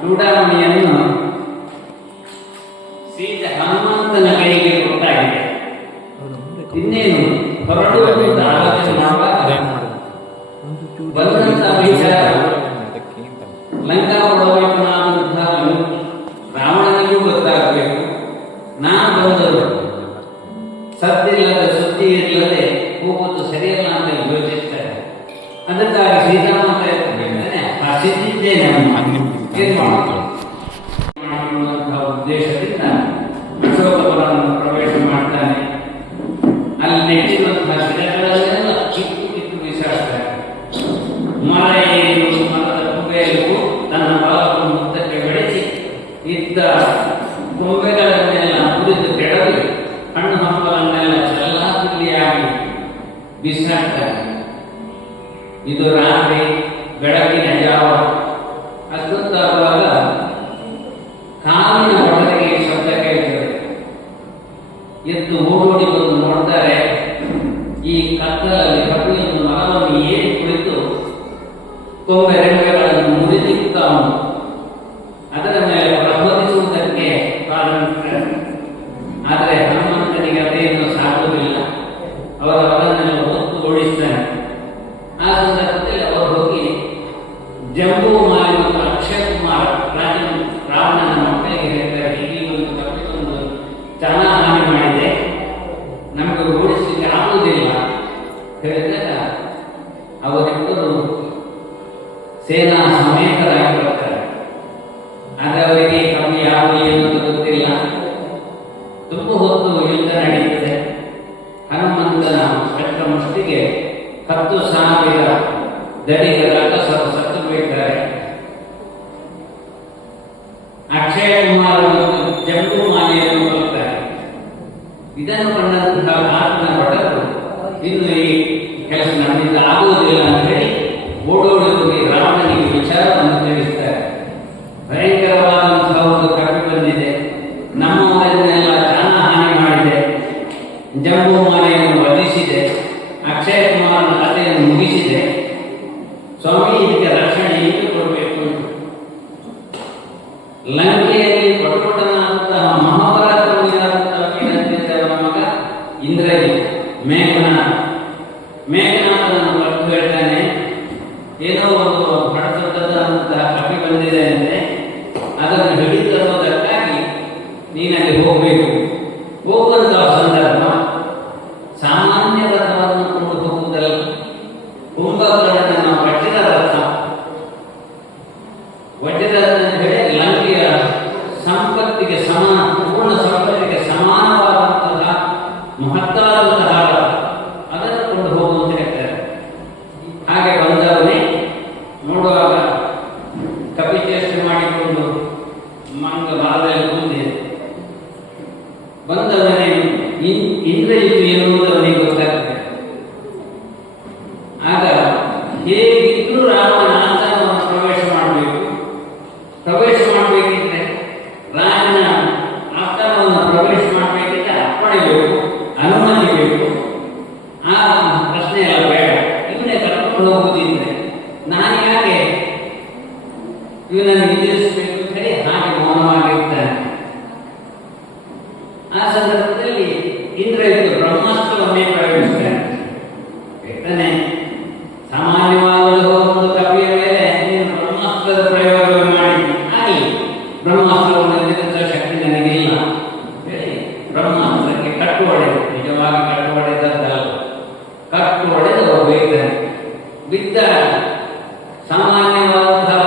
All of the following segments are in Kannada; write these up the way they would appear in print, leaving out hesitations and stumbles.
ಚೂಡಾಮಣಿಯನ್ನು ಸೀತೆ ಹನುಮಂತನ ಕೈಗೆ ಕೊಟ್ಟಾಗಿದೆ. ಇನ್ನೇನು ಹೊರಡುವಂತ ಆಲೋಚನೆ ಮಾಡುವಾಗ ಬಂದಂತ ವಿಚಾರ ಲಂಕಾ ಒಡವೈಪನಾದಂತಹ ರಾವಣನಿಗೂ ಗೊತ್ತಾಗಬೇಕು. ನಾನು ಬಂದರು ಸದ್ದಿಲ್ಲದೆ ಸುದ್ದಿ ಇಲ್ಲದೆ ಹೋಗುವುದು ಸರಿಯಲ್ಲ ಅಂತ ಯೋಚಿಸ್ತಾರೆ. ಅದಕ್ಕಾಗಿ ಶ್ರೀರಾಮ ಸಿದ್ಧಿದ್ದೇನೆ ಏನ್ ಮಾಡುವಂತಹ ಉದ್ದೇಶದಿಂದ ಅಶೋಕವನವನ್ನು ಪ್ರವೇಶ ಮಾಡ್ತಾನೆ. ಅಲ್ಲಿ ನೆಟ್ಟಿರುವಂತಹ ಶಿಲೆಗಳನ್ನೆಲ್ಲ ಕಿತ್ತು ಬಿಸಾಡ್ತಾರೆ. ಮರ ಏನು ಮರದ ಕೊಂಬೆಯಲ್ಲೂ ತನ್ನ ಬಲವನ್ನು ಮುದ್ದಕ್ಕೆ ಬೆಳೆಸಿ ಇದ್ದ ಕೊಂಬೆಗಳನ್ನೆಲ್ಲ ಮುರಿದು ಕೆಡವಿ ಹಣ್ಣು ಹಂಪಲನ್ನೆಲ್ಲ ಚೆಲ್ಲಾಪಿಲ್ಲಿಯಾಗಿ ಬಿಸಾಡ್ತಾರೆ. ಇದು ರಾತ್ರಿ ಬೆಳಗಿನ ಜಾವ. ಅಷ್ಟೊತ್ತಾಗುವಾಗ ಕಾಲಿನ ಒಳಗೆ ಶಬ್ದ ಕೇಳ್ತದೆ. ಎದ್ದು ಓಡೋಡಿ ಬಂದು ನೋಡ್ತಾರೆ. ಈ ಕತ್ತಲಲ್ಲಿ ಕಪಿಯನ್ನು ಮರವನ್ನು ಏರಿ ಕುಳಿತು ಕೊಂಬೆ ರೆಂಬೆಗಳನ್ನು ಮುರಿದಿದ್ದಾನು. ಅದರ ಮೇಲೆ ಪ್ರಬೋಧಿಸುವುದಕ್ಕೆ ಪ್ರಾರಂಭಿಸಿದ್ದಾರೆ. ಆದರೆ ಹನುಮಂತನಿಗೆ ಅದೇನು ಸಾಧ್ಯವಿಲ್ಲ. ಅವರ ಅವರನ್ನೆಲ್ಲ ಹೊತ್ತು ಓಡಿಸ್ತಾನೆ. ಆ ಸಂದರ್ಭದಲ್ಲಿ ಅವರು ಹೋಗಿ ಜಂಬೂ ಮಾಲಿ ಮತ್ತು ಅಕ್ಷಯ ಕುಮಾರ್ ರಾವಣನ ಮಕ್ಕಳಿಗೆ ಹೇಳ್ತಾರೆ, ಈ ಒಂದು ಕಪಿಗೊಂದು ಚೆನ್ನಾಗಿ ಹಾನಿ ಮಾಡಿದೆ, ನಮಗೆ ಓಡಿಸಲಿಕ್ಕೆ ಆಗುವುದಿಲ್ಲ ಹೇಳಿದಾಗ ಅವರಿಬ್ಬರು ಸೇನಾ ಸಮೇತರಾಗಿ ಬರ್ತಾರೆ. ಆದರೆ ಅವರಿಗೆ ಕವಿ ಯಾವುದು ಏನು ಗೊತ್ತಿಲ್ಲ. ತುಂಬ ಹೊತ್ತು ಯುದ್ಧ ನಡೆಯುತ್ತದೆ. ಹನುಮಂತನ ಚಕ್ರಮುಷ್ಟಿಗೆ 10,000 ದಡಿಗರಾಗ ಸತ್ತು ಬೀಳ್ತಾರೆ. ಅಕ್ಷಯ ಕುಮಾರ್ ಮತ್ತು ಜಂಬೂ ಮಾಲಿಯನ್ನು ಕೊಲ್ತಾರೆ. ಇದನ್ನು ಕಂಡಂತಹ ಆತನ ಭಟರು ಇನ್ನು ಈ ಕೆಲಸ ನಮ್ಮಿಂದ ಆಗುವುದಿಲ್ಲ ಅಂತ ಹೇಳಿ ಓಡೋಡಿ ಹೋಗಿ ರಾವಣನಿಗೆ ವಿಚಾರವನ್ನು ತಿಳಿಸ್ತಾರೆ. ಭಯಂಕರವಾದಂತಹ ಒಂದು ಕಪಿ ಬಂದಿದೆ, ನಮ್ಮವರನ್ನೆಲ್ಲ ಪ್ರಾಣಹಾನಿ ಮಾಡಿದೆ, ಜಂಬೂ ಮಾಲೆಯನ್ನು ವಧಿಸಿದೆ, ಅಕ್ಷಯ ಕುಮಾರನ ಕಥೆಯನ್ನು ಮುಗಿಸಿದೆ. ಸ್ವಾಮಿ ಇದಕ್ಕೆ ರಕ್ಷಣೆ ಏನು ಕೊಡಬೇಕು? ಲಂಕೆಯಲ್ಲಿ ಪಟುಪಟನಾದಂತಹ ಮಹಾಪರಾಕ್ರಮಿಯಾದಂತಹ ವೀರನಾದ ಮಗ ಇಂದ್ರಜಿತ್ ಮೇಘನಾಥನನ್ನು ಕರೆದು ಹೇಳ್ತಾನೆ, ಏನೋ ಒಂದು ದೊಡ್ಡದಾದಂತಹ ಕಪಿ ಬಂದಿದೆ ಅಂದ್ರೆ ಅದನ್ನು ಹಿಡಿತರುವುದಕ್ಕಾಗಿ ನೀನಲ್ಲಿ ಹೋಗಬೇಕು. ಹೋಗುವಂತಹ ಸಂದರ್ಭ ಸಾಮಾನ್ಯ ರಥವನ್ನು ಕೊಂಡು ಹೋಗುವುದಲ್ಲ, ಕುಂಭಕರ್ಣನ ವಜ್ರ ರಥ. ವಜ್ರ ಹೇಳಿ ಲಂಕೆಯ ಸಂಪತ್ತಿಗೆ ಸಮಾನ, ಪೂರ್ಣ ಸಂಪತ್ತಿಗೆ ಸಮಾನವಾದಂತಹ ಮಹತ್ತಾದಂತಹ ರಥ, ಅದನ್ನು ಕೊಂಡು ಹೋಗುವಂತ ಹೇಳ್ತಾರೆ. ಹಾಗೆ ಬಂದವನೇ ನೋಡುವಾಗ ಕಪಿಚೇಷ್ಟೆ ಮಾಡಿಕೊಂಡು ಮರದಲ್ಲಿ ಕೂತಿದೆ. ಬಂದವನೇ ಇಂದ್ರಜಿತ್ ಎನ್ನುವುದು ಅವನಿಗೆ ಗೊತ್ತಾಗ್ತದೆ. ಆಗ ಹೇಗಿದ್ರು ರಾಮನ ಆಸ್ಥಾನವನ್ನು ಪ್ರವೇಶ ಮಾಡಬೇಕಿದ್ರೆ ರಾಮನ ಆಸ್ಥಾನವನ್ನು ಪ್ರವೇಶ ಮಾಡಬೇಕಿದ್ರೆ ಅಪ್ಪಣೆ ಬೇಕು, ಅನುಮತಿ ಬೇಕು. ಆ ಪ್ರಶ್ನೆ ಎಲ್ಲ ಬೇಡ. ಇವನೇ ಕರ್ಕೊಂಡು ಹೋಗುವುದಿದ್ರೆ ನಾನು ಯಾಕೆ ಇವನನ್ನು ಎದುರಿಸಬೇಕು ಹೇಳಿ ಹಾಗೆ ಮೌನವಾಗಿರ್ತಾನೆ. ಆ ಸಂದರ್ಭದಲ್ಲಿ ಇಂದ್ರಜಿತ್ ಬ್ರಹ್ಮಾಸ್ತ್ರವನ್ನೇ ಪ್ರಯೋಗಿಸ್ತಾನೆ. ಯಾಕಂದ್ರೆ ಸಾಮಾನ್ಯವಾದ ಒಂದು ಕಪಿಯ ಮೇಲೆ ನೀನು ಬ್ರಹ್ಮಾಸ್ತ್ರದ ಪ್ರಯೋಗ ಮಾಡಿ ಆಗಲಿ, ಬ್ರಹ್ಮಾಸ್ತ್ರವನ್ನು ಎದುರಿಸುವ ಶಕ್ತಿ ನನಗಿಲ್ಲ ಹೇಳಿ ಬ್ರಹ್ಮಾಸ್ತ್ರಕ್ಕೆ ಕಟ್ಟು ಹೊಡೆದು, ನಿಜವಾಗಿ ಕಟ್ಟು ಹೊಡೆದದ್ದಲ್ಲ, ಕಟ್ಟು ಹೊಡೆದು ಹೋಗಿದ್ದಾನೆ. ಬಿದ್ದ ಸಾಮಾನ್ಯವಾದಂತಹ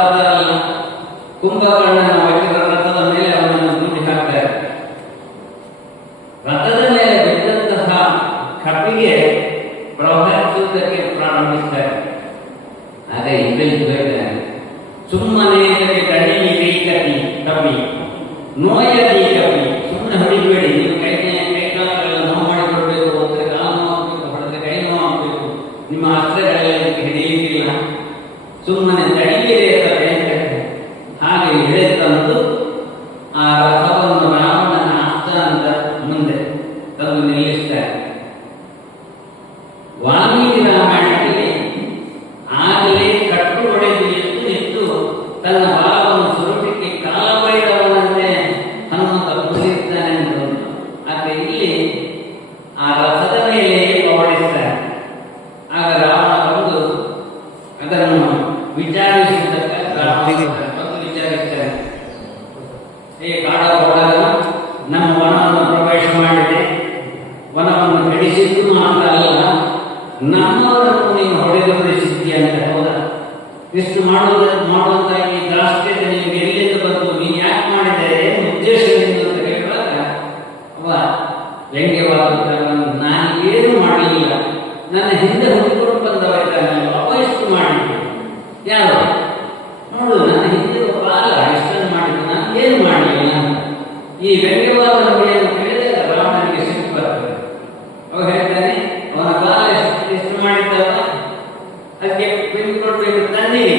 ಕುಂಭಕರ್ಣನ ವಜ್ರ ರಥದ ಮೇಲೆ ಅವನನ್ನು ದೂಡಿ ಹಾಕ್ತಾರೆ. ರಥದ ಮೇಲೆ ಬಿದ್ದಂತಹ ಕಪಿಗೆ ಪ್ರವಹಿಸುವುದಕ್ಕೆ ಪ್ರಾರಂಭಿಸ್ತಾರೆ. ಆಗ ಇಂದ್ರಜಿತ್ ಹೇಳ್ತಾನೆ, ಸುಮ್ಮನೆ ಕಪಿ ನೋಯದಿ ಕಪಿ, ಸುಮ್ಮನೆ ಹೊಡಿಬೇಡಿ, ನೀವು ಕೈಕಾಲೆಲ್ಲ ನೋವು ಮಾಡಿಕೊಡ್ಬೇಕು, ಹೊಡೆದ್ರೆ ಕಾಲು ನೋವು ಆಗಬೇಕು, ಹೊಡೆದ್ರೆ ಕೈ ನೋವು ಆಗಬೇಕು, ನಿಮ್ಮ ಅಸ್ತ್ರಗಳೆಲ್ಲ ಇದಕ್ಕೆ ಹಿಡಿಯುತ್ತಿಲ್ಲ, ಸುಮ್ಮನೆ ತಡೆಯಿರಿ ಅಂತ ಹೇಳ್ತಾರೆ. ಹಾಗೆ ಎಳೆ ತಂದು ಆ ರಥವನ್ನು ರಾವಣನ ಆಸ್ಥಾನದ ಮುಂದೆ ತಂದು ನಿಲ್ಲಿಸ್ತಾರೆ. ವಾಲ್ಮೀಕಿ ರಾಮಾಯಣದಲ್ಲಿ ಆಗಲೇ ಕಟ್ಟು ಹೊಡೆದು ಎತ್ತು ತನ್ನ ಈ ವ್ಯಂಗ್ಯವಾದ ನುಡಿಯನ್ನು ಕೇಳಿದಾಗ ರಾವಣನಿಗೆ ಸಿಟ್ಟು ಬರ್ತದೆ. ಅವ ಹೇಳ್ತಾನೆ, ಅವನ ಬಾಲ ಎಷ್ಟು ಮಾಡಿದ್ದವ, ಅದಕ್ಕೆ ಬೆಂಕಿ ಕೊಡ್ಬೇಕು, ತಂದಿರಿ,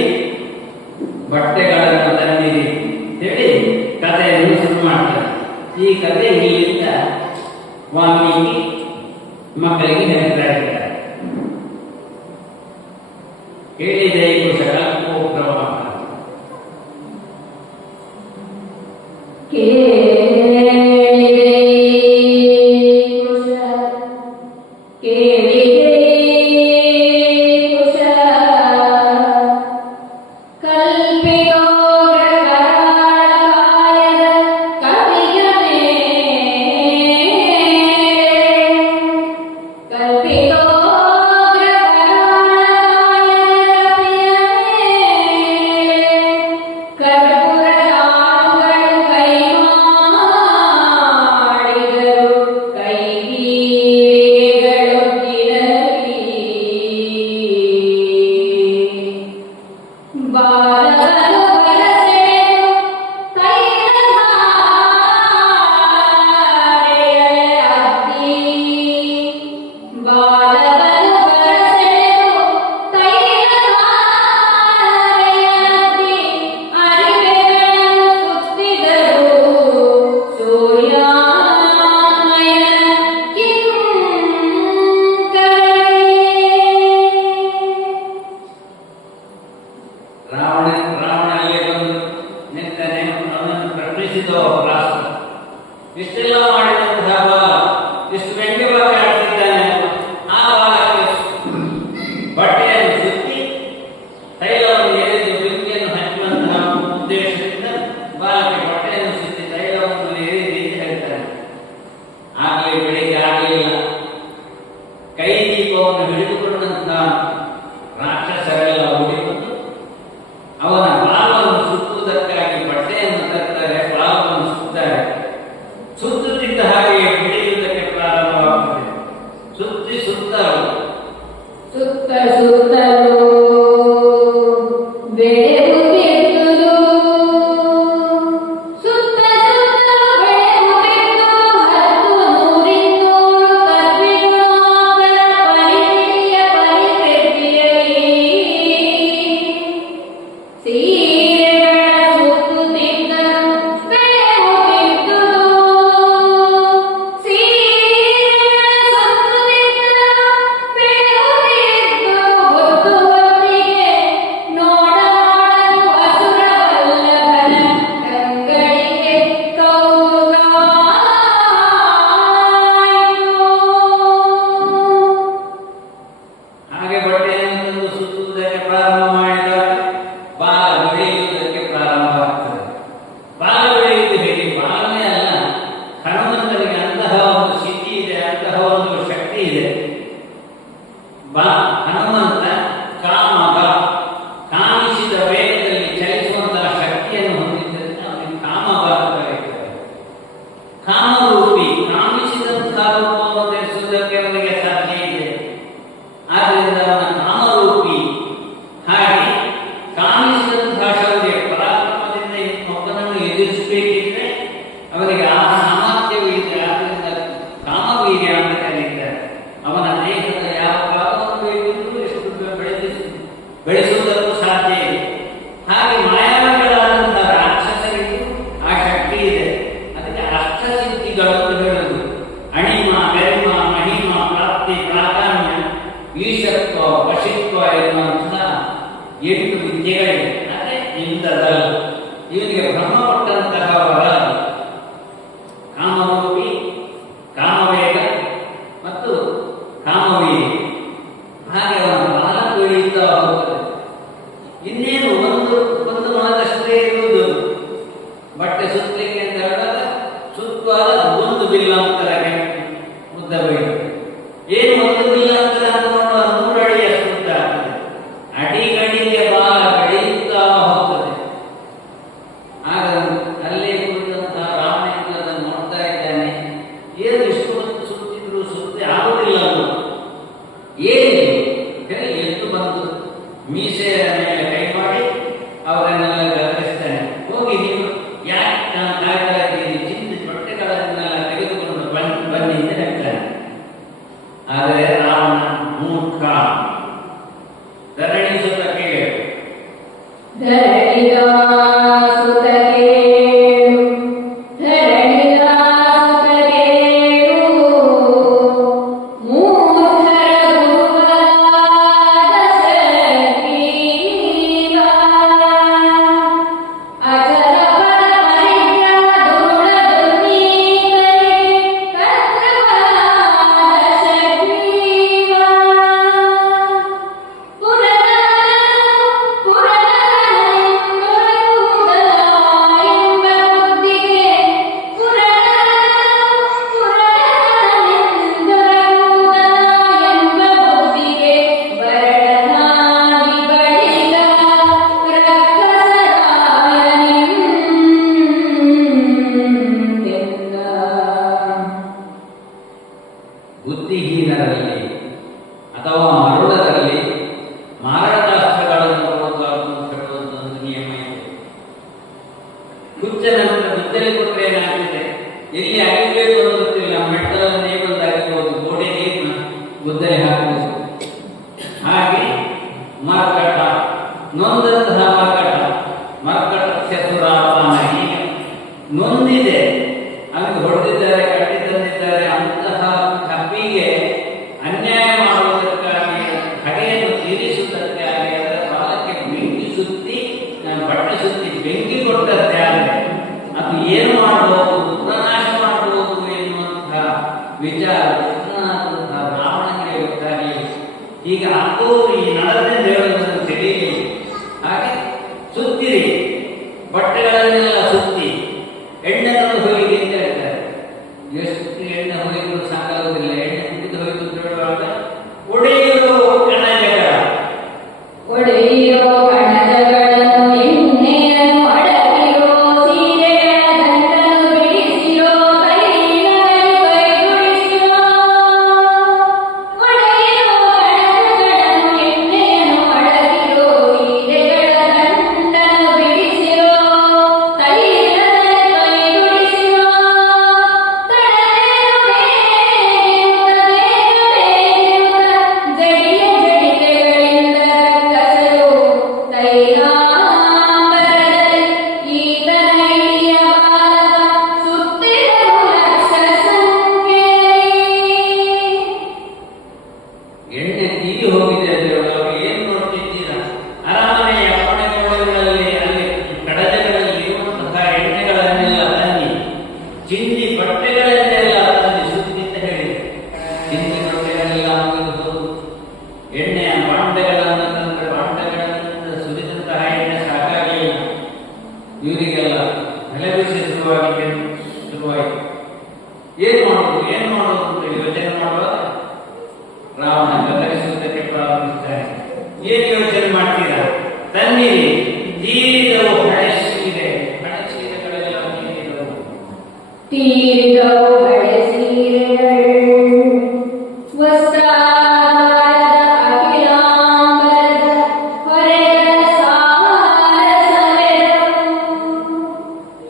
ಬಟ್ಟೆಗಳನ್ನು ತಂದಿರಿ ಹೇಳಿ ಕಥೆಯನ್ನು ಶುರು ಮಾಡ್ತಾರೆ. ಈ ಕಥೆ ಇಲ್ಲಿಂದ ವಾಲ್ಮೀಕಿ ಮಕ್ಕಳಿಗೆ ಹೇಳ್ತಾ ಇದ್ದಾರೆ. ಕೇಳಿದೆ ಕುಶಲ ಪ್ರವಾಹ, ಇಷ್ಟೆಲ್ಲ ಮಾಡಿದಂತಹ ಇಷ್ಟು ವ್ಯಂಗ್ಯವಾಗಿ ಆಡ್ತಿದ್ದಾನೆ. ಆ ಬಾಲಕ್ಕೆ ಬಟ್ಟೆಯನ್ನು ಸುತ್ತಿ ತೈಲವನ್ನು ಎರೆದು ಬೆಂಕಿಯನ್ನು ಹಚ್ಚುವಂತಹ ಉದ್ದೇಶದಿಂದ ಬಾಲಕ್ಕೆ ಬಟ್ಟೆಯನ್ನು ಸುತ್ತಿ ತೈಲವನ್ನು ಎರೆದು ಅಂತ ಹೇಳ್ತಾನೆ. ಆಗಲೇ ಬೆಳಿಗ್ಗೆ ಆಗಲಿಲ್ಲ. ಕೈ ದೀಪವನ್ನು ಹಿಡಿದುಕೊಂಡಂತಹ ರಾಕ್ಷಸರೆಲ್ಲ ಓಡಿಕೊಂಡು ಅವನ ಬಾಲವನ್ನು ಸುತ್ತುವುದಕ್ಕಾಗಿ ಬಟ್ಟೆಯನ್ನು ತರ್ತಾರೆ, ಬಾಲವನ್ನು ಸುತ್ತಾರೆ. ಸುತ್ತುತ್ತಿದ್ದ ಹಾಗೆ ಬೆಳೆಯುವುದಕ್ಕೆ ಪ್ರಾರಂಭವಾಗುತ್ತದೆ. ಸುತ್ತಿ ಸುತ್ತಲು ಬೆಳೆಯುತ್ತಿದ್ದುದು, ಸುತ್ತ ಸುತ್ತಲೂ ಬೆಳೆಯುತ್ತಿದ್ದು, 10,100 ಕದ್ವಿಗೋತ್ರ ಪರಿಧಿಯ ಪರಿವೃದ್ಧಿಯಲ್ಲಿ ಸೀರೆಗಳ ಸುತ್ತುತ್ತಿದ್ದರು, ಬೆಳೆಯುತ್ತಿದ್ದುದು, ಸೀರೆಗಳ ಸುತ್ತುತ್ತಿದ್ದರು, ಬೆಳೆಯುತ್ತಿದ್ದು, ಹೊತ್ತು ಹೊತ್ತಿಗೆ ನೋಡ ನೋಡಲು ಅಸುರವಲ್ಲಭನ ಕಂಗಳಿಗೆ ಕೌತುಕವಾಯಿತು. ಹಾಗೆ ಬಟ್ಟೆಯನ್ನು ತಂದು ಸುತ್ತುವುದಕ್ಕೆ ಪ್ರಾರಂಭ ಮಾಡಿದಾಗ ಬಾಲ ಬೆಳೆಯುವುದಕ್ಕೆ ಪ್ರಾರಂಭವಾಗ್ತದೆ. ಬಾಲ ಬೆಳೆಯುವುದು ಹೇಗೆ? ಬಾಲನೇ ಅಲ್ಲ, ಹನುಮಂತನಿಗೆ ಅಂತಹ ಒಂದು ಸ್ಥಿತಿ ಇದೆ, ಅಂತಹ ಒಂದು ಶಕ್ತಿ ಇದೆ. ಹನುಮಂತ ಕಾಮಗ, ಕಾಮಿಸಿದ ವೇಗದಲ್ಲಿ ಚಲಿಸುವಂತಹ ಶಕ್ತಿಯನ್ನು ಹೊಂದಿದ್ದರಿಂದ ಅವನಿಗೆ ಕಾಮಗ ಅಂತ ಕರೆಯುತ್ತಾರೆ. ಕಾಮರೂಪಿ, ಕಾಮಿಸಿದಂತಹ ರೂಪವನ್ನು ಧರಿಸುವುದಕ್ಕೆ ಅವನಿಗೆ ಸಾಧ್ಯ ಇದೆ. ಆದ್ದರಿಂದ ಅವನ ಕಾಮರೂಪಿ. ಹಾಗೆ ಕಾಮಿಸಿದಂತಹ ಶೌರ್ಯ, ಪರಾಕ್ರಮದಿಂದ ಒಬ್ಬನನ್ನು ಎದುರಿಸಬೇಕಿದ್ರೆ ಅವನಿಗೆ ಆ ಸಾಮರ್ಥ್ಯವೂ ಇದೆ. ಆದ್ದರಿಂದ ಕಾಮವೀರ್ಯ ಅಂತ ಕರೀತಾರೆ. ಅವನ ದೇಹದ ಯಾವ ಭಾಗವನ್ನು ಬೇಕಿದ್ರೂ ಎಷ್ಟು ಬೆಳೆಸುವುದಕ್ಕೂ ಸಾಧ್ಯ ಇದೆ. ಹಾಗೆ ಮಾಯಾವಿಗಳಾದಂತಹ ರಾಕ್ಷಸರಿಗೂ ಆ ಶಕ್ತಿ ಇದೆ. ಅದಕ್ಕೆ ಅಷ್ಟಸಿದ್ಧಿಗಳು ಅಂತ ಹೇಳುವುದು. ಅಣಿಮ, ಗರಿಮ, ಮಹಿಮ, ಪ್ರಾಪ್ತಿ, ಪ್ರಾಧಾನ್ಯ, ಈಶತ್ವ, ವಶಿತ್ವ ಎನ್ನುವಂತಹ 8 ವಿದ್ಯೆಗಳಿವೆ. ಅದೇ ಇಂದ್ರದಲ್ಲ. ಇವನಿಗೆ ಬ್ರಹ್ಮ ಕೊಟ್ಟಂತಹ ವರ ಕಾಮರೂಪಿ, ಕಾಮವೇಗ ಮತ್ತು ಕಾಮವೀರ್ಯ. ಹಾಗೆ ಅವನ ಬಾಲ ಬೆಳೆಯುತ್ತಾ ಹೋಗುತ್ತದೆ. ಇನ್ನೇನು ಒಂದು ಮಾದಷ್ಟೇ ಇರುವುದು. ಬಟ್ಟೆ ಸುತ್ತಲಿಕ್ಕೆ ಅಂತ ಹೇಳಿದಾಗ ಸುತ್ತುವಾಗ ಒಂದು ಬಿಲ್ಲಾಂತರ ಉದ್ದ ಬೆಳೆಯುತ್ತದೆ. ಏನು ಒಂದು ಬಿಲ್ಲಾಂತರ ಅಂತ ನೋಡುವ 100 ಅಡಿಯಷ್ಟು ಉದ್ದ ಆಗ್ತದೆ. ಅಡಿಗಡಿಗೆ ಬಾಲ ಬೆಳೆಯುತ್ತಾ ಹೋಗ್ತದೆ. ಆಗ ಹುಚ್ಚನಂತ ಗುದ್ದಲಿ ಕೊಟ್ಟರೆ ಏನಾಗ್ತಿದೆ, ಎಲ್ಲಿ ಅಗಿಬೇಕು ಅನ್ನೋದು ಗೊತ್ತಿಲ್ಲ, ಮೆಟ್ಟಲನ್ನು ನೇಗೊಂದು ಆಗಿರ್ಬೋದು, ಗೋಡೆಗೆ ಗುದ್ದಲಿ ಹಾಕಬಹುದು. ಹಾಗೆ ಮರ್ಕಟ, ನೊಂದಂತಹ ಮರ್ಕಟ ಈಗ ನೊಂದಿದೆ, ಅವನಿಗೆ ಹೊಡೆದಿದ್ದಾರೆ, ಕಟ್ಟಿ ತಂದಿದ್ದಾರೆ, ಅಂತಹ ಕಪ್ಪಿಗೆ ಅನ್ಯಾಯ ಮಾಡುವುದಕ್ಕಾಗಿ, ಹಗೆಯನ್ನು ತೀರಿಸುವುದಕ್ಕಾಗಿ ಅದರ ಬಾಲಕ್ಕೆ ಬೆಂಕಿ ಸುತ್ತಿ, ಬಟ್ಟೆ ಸುತ್ತಿ ಬೆಂಕಿ ಕೊಟ್ಟಂತೆ ಆದರೆ ಅದು ಏನು ಮಾಡಬಹುದು, ಪುನಃನಾಶ ಮಾಡಬಹುದು ಎನ್ನುವಂತಹ ವಿಚಾರ ರಾವಣನಿಗೆ ಗೊತ್ತಾಗಲಿ. ಈಗ ಅದು ಈ ನಡತೆ ದೇವರನ್ನು ತಿಳಿಯಲಿ. ಹಾಗೆ ಸುತ್ತಿರಿ, ಬಟ್ಟೆಗಳನ್ನೆಲ್ಲ ಸುತ್ತಿ ಎಣ್ಣೆಗಳನ್ನು ಹೊಯ್ಯಿರಿ ಅಂತ ಹೇಳ್ತಾರೆ. ಎಷ್ಟು ಎಣ್ಣೆ ಹೊಯ್ದು ಸಾಕಾಗುವುದಿಲ್ಲ, ಎಣ್ಣೆ ಕುಡಿದು ಹೊಯ್ದು ಅಂತ ಹೇಳುವಾಗ ಒಡೆಯುವ ಕಣಜಗಳ, ಒಡೆಯುವ ಕಣಜಗಳನ್ನು ಎಣ್ಣೆಯನ್ನು ಅಡಗಿರೋ, ಸೀರೆಗಳ ದಂಡನ್ನು ಬಿಡಿಸಿರೋ, ಕೈಗಳಲ್ಲಿ ಕೈಗುಡಿಸಿರೋ. ಒಡೆಯುವ ಕಣಜಗಳನ್ನು ಎಣ್ಣೆಯನ್ನು ಅಡಗಿರೋ, ಸೀರೆಗಳ ದಂಡನ್ನು ಬಿಡಿಸಿರೋ, ಕೈಗಳಲ್ಲಿ ಕೈಗುಡಿಸಿರೋ. ತಡದೇನು ಬೇಗಿರುತ್ತ ಜಡಿಯ ಜಡಿತೆಗಳಿಂದ ಕಸರು ತೈಲಾಂಬರದಲ್ಲಿ ಈತನ ಇಳಿಯ ಬಾಲಕ ಸುತ್ತಿದರು ಲಕ್ಷ ಸಂಖ್ಯೆಯಲ್ಲಿ. ಎಣ್ಣೆ ತೀರಿ ಹೋಗಿದೆ ಅಂತ ಹೇಳುವಾಗ ಏನು ನೋಡ್ತಿದ್ದೀರಾ? ಅರಮನೆಯ ಕೋಣೆಗಳಲ್ಲಿ ಅಲ್ಲಿ ಕಡಜಗಳಲ್ಲಿ ಇರುವಂತಹ ಎಣ್ಣೆಗಳನ್ನೆಲ್ಲ ತನ್ನಿ, ಚಿಂದಿ ಬಟ್ಟೆಗಳನ್ನೆಲ್ಲ ತನ್ನಿ ಸುತ್ತಿ ಅಂತ ಹೇಳಿದೆ. ಚಿಂದಿ ಬಟ್ಟೆಗಳೆಲ್ಲ ಮುಗಿದು ಎಣ್ಣೆಯ ಬಾಂಡೆಗಳನ್ನು ತಂದ್ರೆ ಬಾಂಡೆಗಳಿಂದ ಸುರಿದಂತಹ ಎಣ್ಣೆ ಸಾಕಾಗಲಿಲ್ಲ. ಇವರಿಗೆಲ್ಲ ತಲೆಬಿಸಿ ಶುರುವಾಯಿತು. ಏನು ಮಾಡೋದು ಅಂತ ಯೋಚನೆ ಮಾಡುವಾಗ ರಾವಣ ಗದರಿಸುವುದಕ್ಕೆ ಪ್ರಾರಂಭಿಸ್ತಾನೆ. ಏನು ಯೋಚನೆ ಮಾಡ್ತೀರಾ? ತನ್ನಿರಿ, ತೀರಿದವು ಹಳೆ ಸೀರೆಗಳೆಲ್ಲ ತೀರಿದವು. ತೀರಿದವು ಹಳೆ ಸೀರೆಗಳು, ವಸ್ತ್ರಾಧಾರದ ಅಖಿಲಾಂಬರದ ಹೊರೆಗಳ ಸಾರ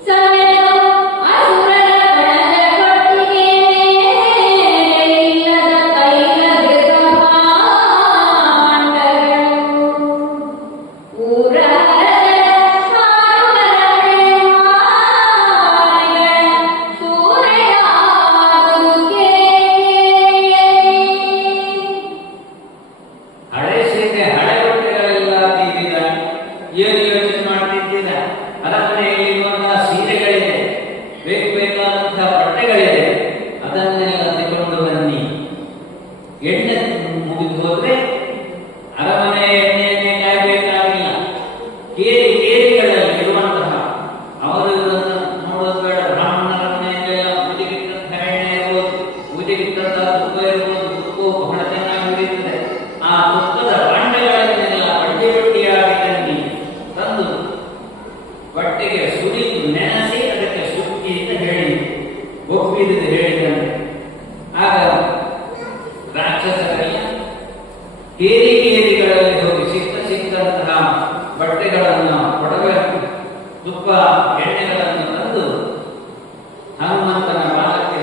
ಸವೆದವು. ಅಸುರರ ಕಣಜ ಕೊಟ್ಟಿಗೆ ಇಲ್ಲದ ತೈಲಘೃತ ಭಾಂಡಗಳು. ಊರ ಹಳೆ ಸೀರೆ, ಹಳೆ ಬಟ್ಟೆಗಳೆಲ್ಲ ತೀರಿದ. ಏನು ಯೋಚನೆ ಮಾಡ್ತಿದ್ದೀರಾ? ಅರಮನೆಯಲ್ಲಿ ಇರುವಂತಹ ಸೀರೆಗಳಿದೆ, ಬೇಕಾದಂತಹ ಬಟ್ಟೆಗಳಿದೆ, ಅದನ್ನೆಲ್ಲ ತಗೊಂಡು ಬನ್ನಿ. ಎಣ್ಣೆ ಮುಗಿದು ಹೋದ್ರೆ ಅರಮನೆ ಎಣ್ಣೆಯನ್ನೇ ಕಾಯಬೇಕಾಗಿಲ್ಲ. ಕೇರಿಗಳಲ್ಲಿ ಇರುವಂತಹ ಅವರು ನೋಡೋದು ಬೇಡ. ಬ್ರಾಹ್ಮಣರ ಮನೆಯಲ್ಲೆಲ್ಲ ಪೂಜೆಗಿಟ್ಟಂತಹ ಎಣ್ಣೆ ಇರ್ಬೋದು, ಪೂಜೆಗಿಟ್ಟಂತಹ ತುಪ್ಪ ಇರ್ಬೋದು, ತುಪ್ಪು ಬಹಳ ಚೆನ್ನಾಗಿ ಉರಿಯುತ್ತದೆ. ಆ ತುಪ್ಪದ ಬಾಂಡೆಗಳನ್ನೆಲ್ಲ ಬಡ್ಡಿಯಾಗಿ ತಂದು ಬಟ್ಟೆಗೆ ಸುರಿದು ನೆನೆಸಿ ಅದಕ್ಕೆ ಸುತ್ತಿ ಅಂತ ಹೇಳಿ ಒಪ್ಪಿದ್ದು ಹೇಳಿದಂತೆ. ಆಗ ರಾಕ್ಷಸರೆಲ್ಲ ಕೇರಿಗಳಲ್ಲಿ ಹೋಗಿ ಸಿಕ್ಕಂತಹ ಬಟ್ಟೆಗಳನ್ನು, ಕೊಡವೆ, ತುಪ್ಪ, ಎಣ್ಣೆಗಳನ್ನು ತಂದು ಹನುಮಂತನ ಬಾಲಕ್ಕೆ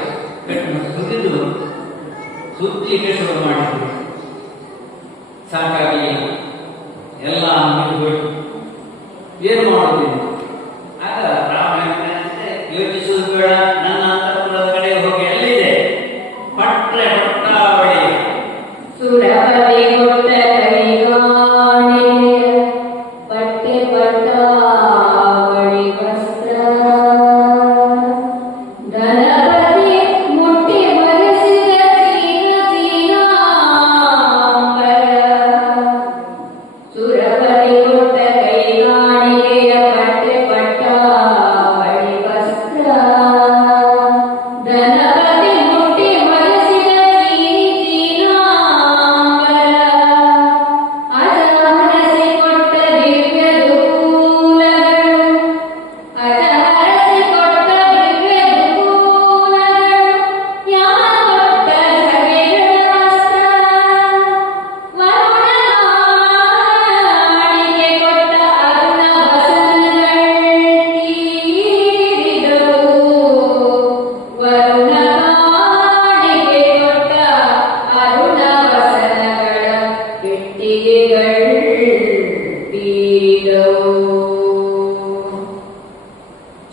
ಸುರಿದು ಸುತ್ತಲಿಕ್ಕೆ ಶುರು ಮಾಡಿದರು. ಸಾಕಾಗಲಿಲ್ಲ, ಎಲ್ಲ ಹೋಯ್ತು. ಏನು ಮಾಡುವುದಿಲ್ಲ. ಆಗ ರಾವಣ ಯೋಚಿಸುವುದು ಬೇಡ, ನನ್ನ ಅಂತಃಪುರದ ಕಡೆ ಹೋಗಿ ಎಲ್ಲಿದೆ ಪಟ್ಟಾವಳಿ, ಸುರಪತಿ ಕೊಟ್ಟ ಕೈಗಾಣಿಕೆಯ ಬಟ್ಟೆ ಪಟ್ಟಾವಳಿ ವಸ್ತ್ರ, ಧನಪತಿ ಮುಟ್ಟಿ ಬರೆಸಿದ ಚೀನಾಂಬರ. ಸುರಪತಿ ಕೊಟ್ಟ ಕೈಗಾಣಿಕೆಯ ಬಟ್ಟೆ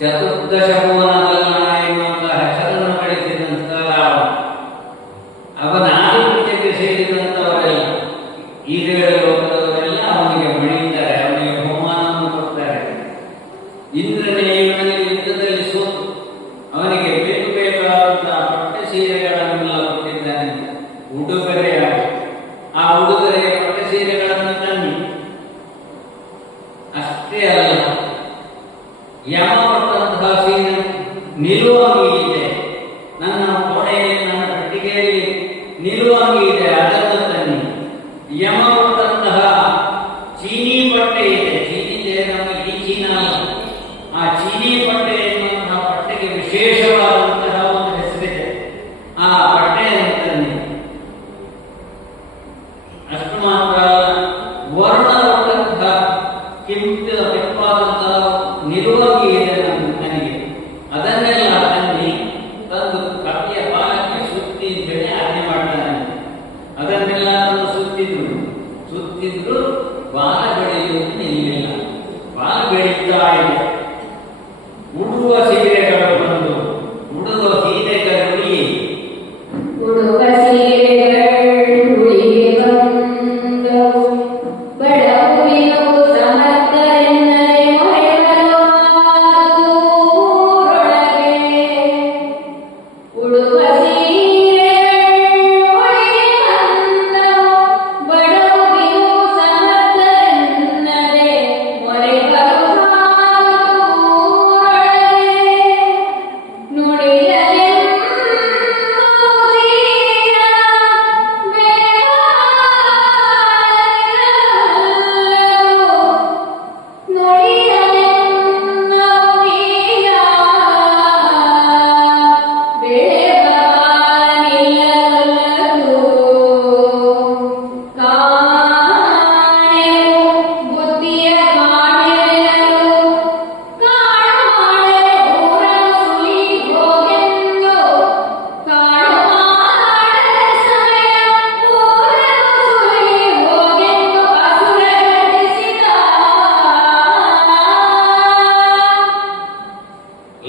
ಚತುರ್ದಶ ಭುವನದಲ್ಲ ಎನ್ನುವಂತಹ ಹೆಸರನ್ನು ಗಳಿಸಿದಂತ ರಾಮ. ಅವನ ಆಧಿಪತ್ಯಕ್ಕೆ ಸೇರಿದಂತವರೆಲ್ಲ ಈ ಲೋಕದವರೆಲ್ಲ ಅವನಿಗೆ ಮಣಿಯುತ್ತಾರೆ, ಅವನಿಗೆ ಬಹುಮಾನವನ್ನು ಕೊಡ್ತಾರೆ. ಇಂದ್ರನೇ ಇವನಿಗೆ ಯುದ್ಧದಲ್ಲಿ ಸೋತು ಅವನಿಗೆ ಬೇಕು ಬೇಕಾದಂತಹ ಪಟ್ಟ ಸೀರೆಗಳನ್ನೆಲ್ಲ ಕೊಟ್ಟಿದ್ದಾನೆ ಉಡುಗೊರೆಯಾಗಿ. ಆ ಉಡುಗೊರೆಯ ಪಟ್ಟ ಸೀರೆಗಳನ್ನು ತನ್ನಿ. ಅಷ್ಟೇ ಅಲ್ಲ, ಯಮ ಕೊಟ್ಟಂತಹ ಸೀರೆ ನಿಲುವಂಗಿ ಇದೆ, ನನ್ನ ಕೋಣೆಯಲ್ಲಿ ನನ್ನ ಪೆಟ್ಟಿಗೆಯಲ್ಲಿ ನಿಲುವಂಗಿ ಇದೆ, ಅದನ್ನು ತನ್ನಿ. ಯಮ ಕೊಟ್ಟಂತಹ ಚೀನಿ ಬಟ್ಟೆ ಇದೆ, ಚೀನಿ ನಮ್ಮ ಈ ಚೀನ ಅಲ್ಲ, ಆ ಚೀನಿ ಬಟ್ಟೆ ಎನ್ನುವಂತಹ ಬಟ್ಟೆಗೆ ವಿಶೇಷವಾದಂತಹ ಒಂದು ಹೆಸರಿದೆ, ಆ ಬಟ್ಟೆಯನ್ನು ತನ್ನಿ. ಅಷ್ಟು ಮಾತ್ರ ವರ್ಣ ಕೊಟ್ಟಂತಹ ಕೆಂಪಾದಂತಹ ನಿಲುವಂಗಿ ಇದೆ ನನಗೆ, ಅದನ್ನೆಲ್ಲ ತನ್ನಿ ತಂದು ಕತ್ತಿಯ ಬಾಲಕ್ಕೆ ಸುತ್ತಿ ಅಂತ ಹೇಳಿ ಆಜ್ಞೆ ಮಾಡ್ತಾನೆ. ಅದನ್ನೆಲ್ಲ ತಂದು ಸುತ್ತಿದ್ರು ಬಾಲ ಬೆಳೆಯುವುದು ನಿಲ್ಲಿಲ್ಲ, ಬಾಲ ಬೆಳೀತಾ ಇದೆ. ಉಡುವ ಸೀರೆಗಳು ಬಂದು ಉಡುವ ಸೀರೆಗಳು ಉಡುವ ಸೀರೆಗಳು ಉಳಿಗೆ ಬಂದವು, ಬಡವುವಿನವು ಸಮರ್ಥರೆನ್ನದೆ ಮೊರೆಬಲು ಮಾತುರೊಳಗೆ. ಉಡುವ ಸೀರೆಗಳು ಉಳಿಗೆ ಬಂದವು, ಬಡವುವಿನವು ಸಮರ್ಥರೆನ್ನದೆ ಮೊರೆಬಲು ಮಾತುರೊಳಗೆ.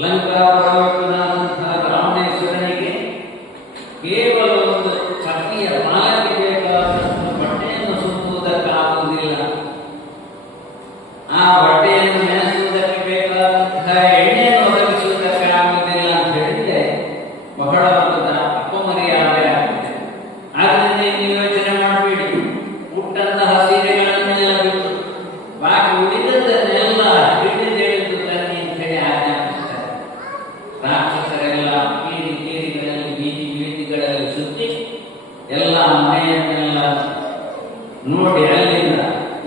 ಲಂಕಾಪುರನಾದಂತಹ ರಾವಣೇಶ್ವರನಿಗೆ ಕೇವಲ ಒಂದು ಕತ್ತಿಯ ಬಾಲಕ್ಕೆ ಬೇಕಾದಷ್ಟು ಬಟ್ಟೆಯನ್ನು ಸುತ್ತುವುದಕ್ಕಾಗುವುದಿಲ್ಲ. ಆ ಬಟ್ಟೆಯನ್ನು ನೆನೆಸುವುದಕ್ಕೆ ಬೇಕಾದಂತಹ ಎಣ್ಣೆಯನ್ನು ಒದಗಿಸುವುದಕ್ಕಾಗುವುದಿಲ್ಲ ಅಂತ ಹೇಳಿದ್ರೆ ಬಹಳ ಒಂದು ಅಪಮರ್ಯಾದೆ ಆಗುತ್ತೆ. ಆದ್ದರಿಂದ ನೀವು ಯೋಚನೆ ಮಾಡಬೇಡಿ, ಹುಟ್ಟಂತಹ ಸೀರೆಗಳನ್ನೆಲ್ಲ ಬಿಟ್ಟು ಬಾಕಿ ಉಳಿದದ್ದನ್ನೆಲ್ಲ ಹಿಡಿದು ತನ್ನಿ ಅಂತ ಹೇಳಿ ಆಜ್ಞಾಪಿಸ್ತಾರೆ. ರಾಕ್ಷಸರೆಲ್ಲ ಕೇರಿಗಳಲ್ಲಿ ಬೀದಿಗಳಲ್ಲಿ ಸುತ್ತಿ ಎಲ್ಲ ಮನೆಯನ್ನೆಲ್ಲ ನೋಡಿ ಅಲ್ಲಿಂದ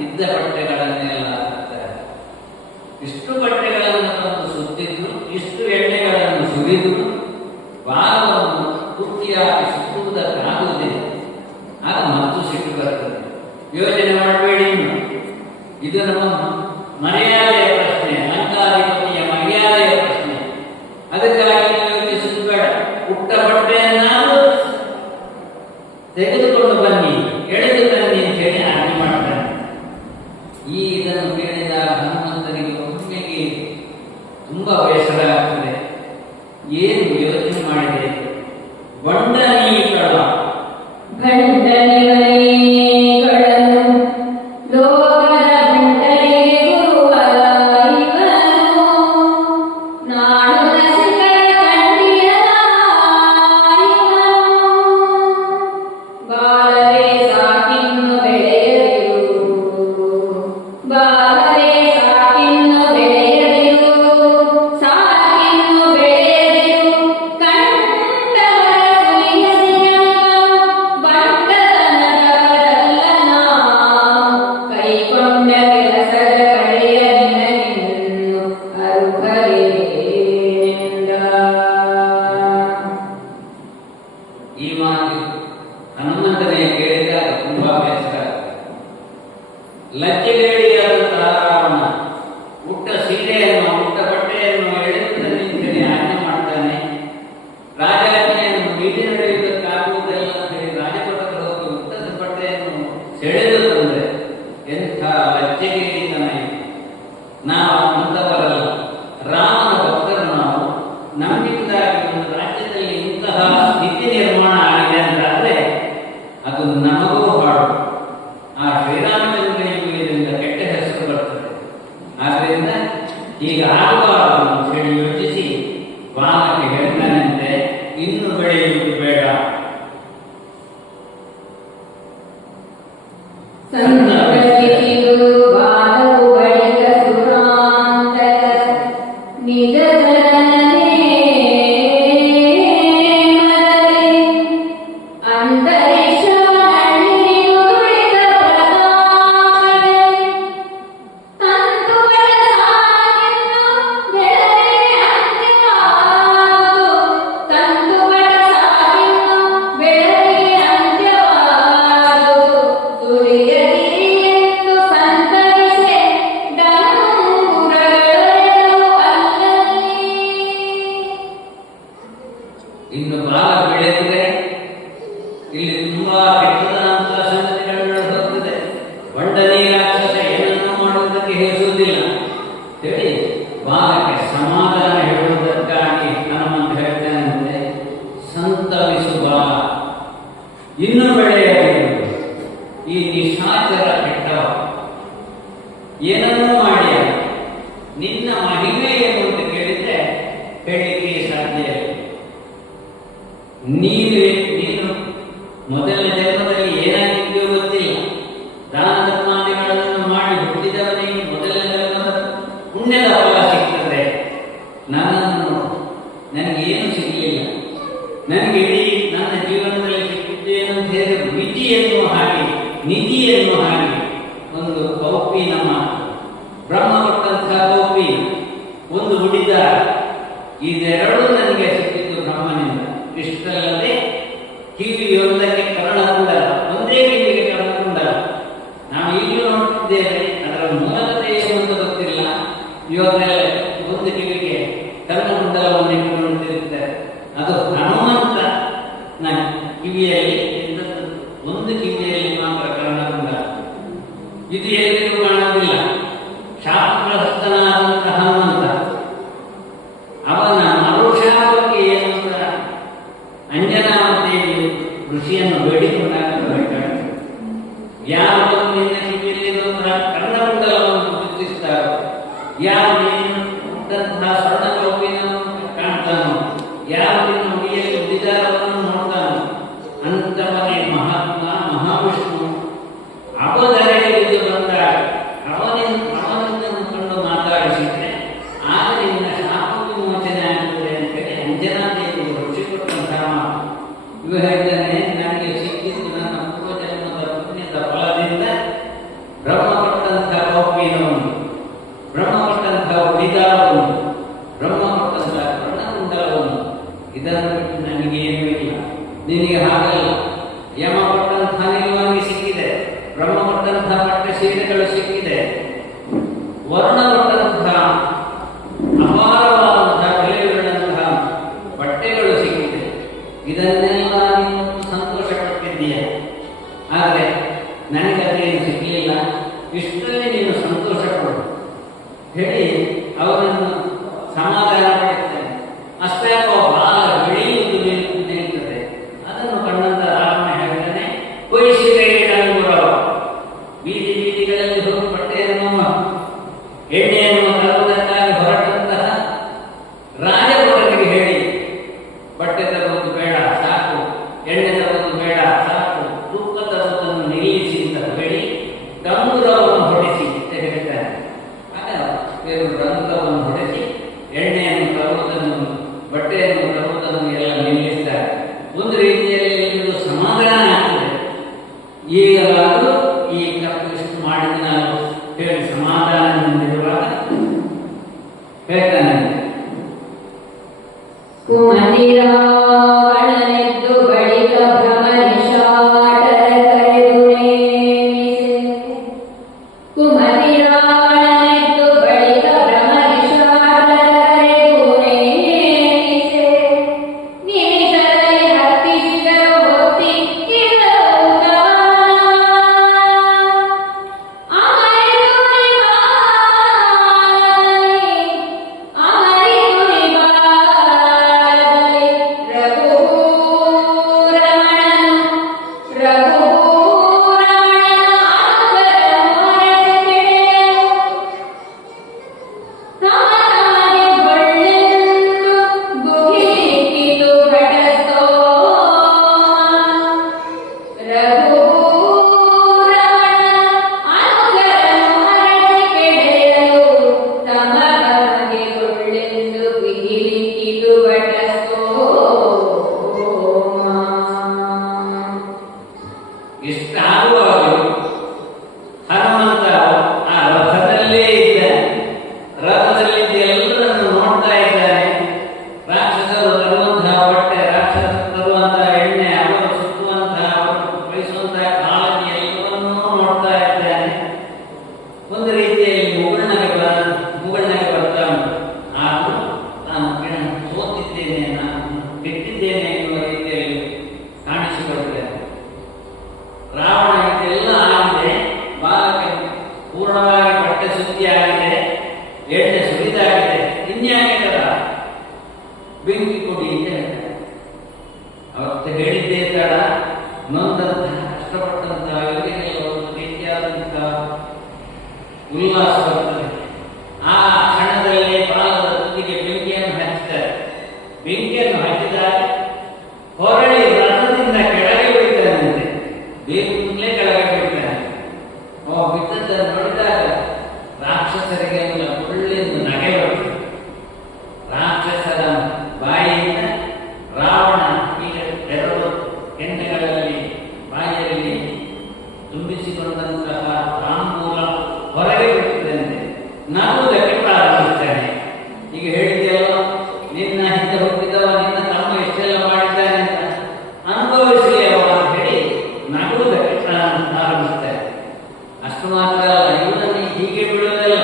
ಇದ್ದ ಬಟ್ಟೆಗಳನ್ನೆಲ್ಲ ಹಾಕ್ತಾರೆ. ಇಷ್ಟು ಬಟ್ಟೆಗಳನ್ನು ತಂದು ಸುತ್ತಿದ್ರು, ಇಷ್ಟು ಎಣ್ಣೆಗಳನ್ನು ಸುರಿದು ಬಾಲವನ್ನು ಪೂರ್ತಿಯಾಗಿ ಸುತ್ತುವುದಕ್ಕಾಗುವುದಿಲ್ಲ. ಆಗ ಮತ್ತು ಸಿಟ್ಟು ಬರ್ತದೆ. ಯೋಚನೆ ಮಾಡಬೇಡಿ, ಇದು ನಮ್ಮ ಮರ್ಯಾದೆಯ ಪ್ರಶ್ನೆ, ಲಂಕಾಧಿಪತಿಯ ಮರ್ಯಾದೆಯ ಪ್ರಶ್ನೆ. ಅದಕ್ಕಾಗಿ ಯೋಚಿಸುವುದು ಬೇಡ. ಹುಟ್ಟ ಬಟ್ಟೆಯನ್ನಾದರೂ ತೆಗೆದುಕೊಂಡು ಬನ್ನಿ, ಎಳೆದು ಬನ್ನಿ ಅಂತ ಹೇಳಿ ಆಜ್ಞೆ ಮಾಡ್ತಾನೆ. ಇದನ್ನು ಕೇಳಿದಾಗ ಹನುಮಂತನಿಗೆ ಒಮ್ಮೆಗೆ ತುಂಬಾ ಬೇಸರ ಆಗ್ತದೆ. ಏನು ಯೋಚನೆ ಮಾಡಿದೆ? ಬಂಡನೀಕಳ ಭಂಡನಿಗಳನ್ನು ಲೋಕದ ಭಂಡನಿಗೆ ಗುರುವಾಯಿವನು, ನಾಡು ರಸಿಕರ ಕಂಡಿಯನಾಯಿವನು. ಬಾಲರೆ ಸಾಕಿನ್ನು ಬೆಳೆಯದಿರು, ಬಾಲರೆ ಸಾಕಿನ್ನು ಬೆಳೆಯದಿರು, ಸಾಕಿನ್ನು ಬೆಳೆಯದಿರು, ಕಂಡವರ ಸುಲಿಯದಿರ ಬಂಡತನದವರಲ್ಲನ, ಕೈಕೊಂಡ ಕೆಲಸದ ಕಡೆಯ ನಿನಗಿನ್ನು ಅರುಹರೇನೆಂದ. ಈ ಮಾತು ಹನುಮಂತನೇ ಕೇಳಿದಾಗ ತುಂಬಾ ಬೇಸರ. ಲಜ್ಜೆಗೇಡಿಯಾದಂತಹ ರಾವಣ ಹುಟ್ಟ ಸೀರೆಯನ್ನು ಹುಟ್ಟ ಬಟ್ಟೆಯನ್ನು ಎಳೆದು ನಿಂತರೆ ಆಜ್ಞೆ ಮಾಡ್ತಾನೆ. ರಾಜಾಜ್ಞೆಯನ್ನು ಮೀರಿ ನಡೆಯುವುದಕ್ಕಾಗುವುದಿಲ್ಲ ಅಂತ ಹೇಳಿ ರಾಜಪಟದಲ್ಲಿ ಹೋಗಿ ಹುಟ್ಟದ ಬಟ್ಟೆಯನ್ನು ಸೆಳೆದು ತಂದರೆ ಎಂಥ ಲಜ್ಜೆಗೇಡಿತನ ಇದು. ನಾವು ಅಂತವರಲ್ಲ. ಹೀಗಾಗಬಾರದು ಅಂತ ಹೇಳಿ ಯೋಚಿಸಿ ಬಾಲಕ್ಕೆ ಹೇಳ್ತಾನಂತೆ, ಇನ್ನು ಬೆಳೆಯುವುದು ಬೇಡ, ಸಂತಸಿಸಿದು ಬಾಲವು ಬಳಿಕ ಸುಖಾಂತರ ನಿಜ ಜನನೇ ಮರಳಿ ಅಂತರಿಕ್ಷದಲ್ಲಿ ಉಳಿದ ಪ್ರಧಾನವೇ ತಂತುಗಳ ಸಾಗಿನ್ನು ಬೆಳಗ್ಗೆ ಅಂತ್ಯವಾದು ತಂತುಗಳ ಸಾಗಿನ್ನು ಬೆಳಗ್ಗೆ ಅಂತ್ಯವಾದು ತುಳಿಯದಿರಿಯೆಂದು ಸಂತರಿಸೆ ಡಂಗುರಗಳೆರಡು ಅಲ್ಲಲ್ಲಿ. ಇನ್ನು ಬಾಲ ಬೆಳೆದರೆ ಇಲ್ಲಿ ತುಂಬಾ ಕೆಟ್ಟದಂತ ಸಂಗತಿಗಳು ಹೋಗ್ತದೆ. ಬಂಡನೇ ರಾಕ್ಷಸ ಏನನ್ನು ಮಾಡುವುದಕ್ಕೆ ಹೇಳುವುದಿಲ್ಲ ಹೇಳಿ ಬಾಲಕ್ಕೆ ಸಮಾಧಾನ ಹೇಳುವುದಕ್ಕಾಗಿ ಹನುಮಂತ ಹೇಳ್ತಾನಂತೆ, ಸಂತವಿಸು ಬಾಲ, ಇನ್ನು ಬೆಳೆಯಬೇಕು. ಈ ನಿಶಾಚರ ಕೆಟ್ಟವ ಏನನ್ನೂ ಮಾಡಿ ನಿನ್ನ ಮಹಿಮೆ ಏನು ಅಂತ ಕೇಳಿದ್ರೆ ಹೇಳಲಿಕ್ಕೆ ಸಾಧ್ಯ ಇಲ್ಲ. ನೀನು ಮೊದಲ ಜನ್ಮದಲ್ಲಿ ಏನಾಗಿದೆಯೋ ಗೊತ್ತಿಲ್ಲ. ದಾನ ಧರ್ಮಾದಿಗಳನ್ನು ಮಾಡಿ ಹುಟ್ಟಿದವನಿಗೆ ಮೊದಲ ಜನ್ಮದ ಪುಣ್ಯದ ಫಲ ಸಿಗ್ತದೆ. ನನಗೆ ಏನು ಸಿಗಲಿಲ್ಲ, ನನಗೆ ಇಡೀ ನನ್ನ ಜೀವನದಲ್ಲಿ ಸಿಕ್ಕಿದ್ದೇನು ಅಂತ ಹೇಳಿದ್ರೆ ವಿಧಿಯನ್ನು ಹಾಗೆ ನಿಧಿಯನ್ನು ಹಾಗೆ ಒಂದು ಕೌಪಿನ ಮಾತು, ಬ್ರಹ್ಮ ಕೊಟ್ಟಂತಹ ಕೌಪಿ, ಒಂದು ಉಡಿದ, ಇದೆರಡೂ ನನಗೆ ಸಿಕ್ಕಿದ್ದು ಬ್ರಹ್ಮನಿಂದ. ಇಷ್ಟಲ್ಲದೆ ಕಿವಿಯೊಂದಕ್ಕೆ ಕರ್ಣಕುಂಡಲ, ಒಂದೇ ಕಿವಿಗೆ ಕರ್ಣಕುಂಡಲ. ನಾವು ಈಗಲೂ ನೋಡ್ತಿದ್ದೇವೆ, ಅದರ ಮೂಲಕತೆ ಏನು ಅಂತ ಗೊತ್ತಿಲ್ಲ. ಇವಾಗ ಒಂದು ಕಿವಿಗೆ ಕರ್ಣಕುಂಡಲವನ್ನು ಇಟ್ಟುಕೊಂಡಿರುತ್ತಾರೆ. ಅದು ಹನುಮಂತ ಕಿವಿಯಲ್ಲಿ ಒಂದು ಕಿವಿಯಲ್ಲಿ ಮಾತ್ರ ಕರ್ಣಕುಂಡಲ. ಇದು ಎಲ್ಲಿಗೂ ಕಾಣೋದಿಲ್ಲ. ಶಾಸ್ತ್ರಸ್ಥನಾದಂತಹ ಹನುಮಂತ ಅವನ ಮರುಶಾಪಕ್ಕೆ ಏನು ಅಂತ ಅಂಜನಾದೇವಿ ಋಷಿಯನ್ನು ಬೇಡಿಕೊಂಡಾಗಬೇಕಾಗ್ತದೆ. ಯಾರು ನಿನ್ನ ಕಿವಿಯಲ್ಲಿರುವಂತಹ ಕರ್ಣಕುಂಡಲವನ್ನು ಗುರುತಿಸ್ತಾರೋ, ಯಾರು ನಿನ್ನಂತಹ ಸ್ವರ್ಣಕೌಪಿನವನ್ನು ಕಾಣ್ತಾನೋ, ಯಾರು ನಿನ್ನ ಉಡಿಯಲ್ಲಿ ಉಡಿದಾರವನ್ನು ನೋಡ್ತಾನೋ ಅಂತವನೇ ಮಹಾತ್ಮ ಮಹಾವಿಷ್ಣು. ಅವಧರೆಯಲ್ಲಿ ಬಂದಾಗ ಅವನನ್ನು ಕಂಡು ಮಾತಾಡಿಸಿದ್ರೆ ಆಗ ನಿನ್ನ ಶಾಪ ವಿಮೋಚನೆ ಆಗ್ತದೆ ಅಂತೇಳಿ ಅಂಜನಾದೇವಿ ರುಚಿ ಕೊಟ್ಟಂತಹ ಮಾತು. ಇವ ಹೇಳ್ತಾನೆ, ನನಗೆ ಸಿಕ್ಕಿದ್ದು ನನ್ನ ಪೂರ್ವಜನ್ಮದ ಪುಣ್ಯದ ಫಲದಿಂದ ಬ್ರಹ್ಮ ಕೊಟ್ಟಂತಹ ಕೌಪಿನವನು, ಬ್ರಹ್ಮ ಕೊಟ್ಟಂತಹ ಉಡಿದಾರವನು, ಬ್ರಹ್ಮ ಕೊಟ್ಟಂತಹ ಕರ್ಣಕುಂಡಲವನು. ಇದನ್ನು ಬಿಟ್ಟು ನನಗೇನೂ ಇಲ್ಲ. ನಿನಗೆ ಹಾಗಲ್ಲ. ಯಮ ಕೊಟ್ಟಂತಹ ನಿಲುವಂಗಿ ಸಿಕ್ಕಿದೆ, ಬ್ರಹ್ಮ ಕೊಟ್ಟಂತಹ ಪಟ್ಟ ಸೀರೆಗಳು ಸಿಕ್ಕಿದೆ, ವರ್ಣ ಕೊಟ್ಟಂತಹ ಅಪಾರವಾದಂತಹ ಬೆಲೆಯುಳ್ಳಂತಹ ಬಟ್ಟೆಗಳು ಸಿಕ್ಕಿದೆ. ಇದನ್ನೆಲ್ಲ ನೀನು ಸಂತೋಷ ಪಟ್ಟಿದ್ದೀಯ. ಆದರೆ ನನಗದೇನು ಸಿಗಲಿಲ್ಲ, ಇಷ್ಟರಲ್ಲಿ ನೀನು ಸಂತೋಷ ಪಡು ಹೇಳಿ ಅವನನ್ನು ಸಮಾಧಾನ ಮಾಡುತ್ತೇನೆ. ಅಷ್ಟೇ ಬಾಲ ಬೆಳೆಯುವುದು ನಿಲ್ತದೆ. ಅದನ್ನು ಕಂಡಂತ ರಾಮ ಹೇಳ್ತಾನೆ, ಕೊಯ್ಸಿಗೈಡಂಗುರವ, ಬೀದಿ ಬೀದಿಗಳಲ್ಲಿ ಹೋಗಿ ಬಟ್ಟೆಯನ್ನು ಎಣ್ಣೆಯನ್ನು ತರುವುದಕ್ಕಾಗಿ ಹೊರಟಂತಹ ರಾಜಭಟರಿಗೆ ಹೇಳಿ, ಬಟ್ಟೆ ತರುವುದು ಬೇಡ ಸಾಕು, ಎಣ್ಣೆ ತರುವುದು ಬೇಡ ಸಾಕು, ತೂಕ ತರುವುದನ್ನು ನಿಲ್ಲಿಸಿ ಅಂತ ಹೇಳಿ ಡಂಗುರವನ್ನು ಹೊಡೆಸಿ ಅಂತ ಹೇಳ್ತಾರೆ. ಆಗ ಡಂಗುರವನ್ನು ಹೊಡೆಸಿ ಎಣ್ಣೆಯನ್ನು ತರುವುದನ್ನು ಬಟ್ಟೆಯನ್ನು ತರುವುದನ್ನು ಎಲ್ಲ ನಿಲ್ಲಿಸ್ತಾರೆ. ಒಂದು ರೀತಿಯಲ್ಲಿ ಇದು ಸಮಾಧಾನ ಆಗ್ತದೆ. ಈಗಲಾದರೂ ಈ ತಪ್ಪು ಇಷ್ಟು ಮಾಡಿದ ನಾನು ಹೇಳಿ ಸಮಾಧಾನ ಹೊಂದಿರುವಾಗ ಹೇಳ್ತಾನೆ, ಕುಮತಿರಾವಣನೆದ್ದು ಬಳಿಕ ಭ್ರಮನಿಷಾಟರ ಕರೆದು ನೇಮಿಸೆ. ಕುಮತಿರಾವಣನೆದ್ದು ಬಳಿಕ ಭ್ರಮನಿಷಾಟರ ಕರೆದು ನೇಮಿಸೆ. ನಿಮಿಷದಲ್ಲಿ ಹತ್ತಿಸಿದರು ಹೊತ್ತಿಕ್ಕಿದರು ದಾನ. ಅಮರಿದುರಿ ಬಾಲದಲ್ಲಿ ರಘುರಮಣ ಇನ್ಯಾಕೆ ತರ ಬೆಂಕಿ ಕೊಡಿ ಅಂತ ಹೇಳ್ತಾರೆ. ಅವತ್ತು ಹೇಳಿದ್ದೇ ತಡ ನೊಂದಂತಹ ಕಷ್ಟಪಟ್ಟಂತಹ ಇವರಿಗೆಲ್ಲ ಒಂದು ರೀತಿಯಾದಂತಹ ಉಲ್ಲಾಸ ಬರ್ತದೆ. ಆ ಕ್ಷಣದಲ್ಲಿ ಬಾಲದ ತುದಿಗೆ ಬೆಂಕಿಯನ್ನು ಹಚ್ಚಿದ್ದಾರೆ. ಬೆಂಕಿಯನ್ನು ಹಚ್ಚಿದಾಗ ಹೊರಳಿ ರಥದಿಂದ ಕೆಳಗೆ ಬೀಳ್ತಾನಂತೆ. ಬೇಕುಂದಲೇ ಕೆಳಗೆ ಬೀಳ್ತಾನೆ. ಅವ ಬಿದ್ದದ್ದನ್ನು ನೋಡಿದಾಗ ರಾಕ್ಷಸರಿಗೆ ಒಳ್ಳೆಯ ನಗೆ ಬರ್ತದೆ. ರಾಕ್ಷಸರ ಬಾಯಿಯಿಂದ ರಾವಣ ಈಗ ಎರಡು ಕೆನ್ನೆಗಳಲ್ಲಿ ಬಾಯಿಯಲ್ಲಿ ತುಂಬಿಸಿಕೊಂಡಂತಹ ತಾಂಬೂಲ ಹೊರಗೆ ಬಿಡುತ್ತದಂತೆ. ನಗುವುದಕ್ಕೆ ಪ್ರಾರಂಭಿಸ್ತಾನೆ. ಈಗ ಹೇಳಿದೆಯಲ್ಲ, ನಿನ್ನ ಹಿಂದೆ ಹುಟ್ಟಿದವ ನಿನ್ನ ತಮ್ಮ ಎಷ್ಟೆಲ್ಲ ಮಾಡಿದ್ದಾನೆ ಅಂತ ಅನುಭವಿಸಲಿ ಅವ ಅಂತ ಹೇಳಿ ನಗುವುದಕ್ಕೆ ಪ್ರಾರಂಭಿಸ್ತಾರೆ. ಅಷ್ಟು ಮಾತ್ರ ಅಲ್ಲ, ಇವನನ್ನು ಹೀಗೆ ಬಿಡುವುದಲ್ಲ,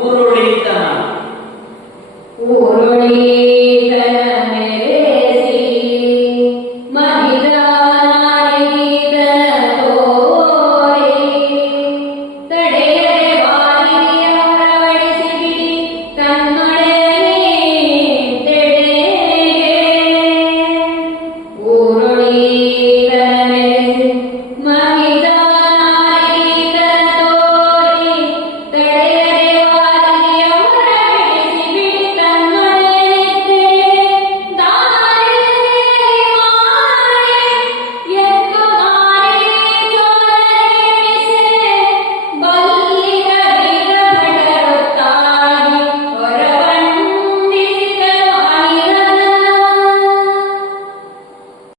ಊರುಳಿತಾನ. ಊರುಳಿ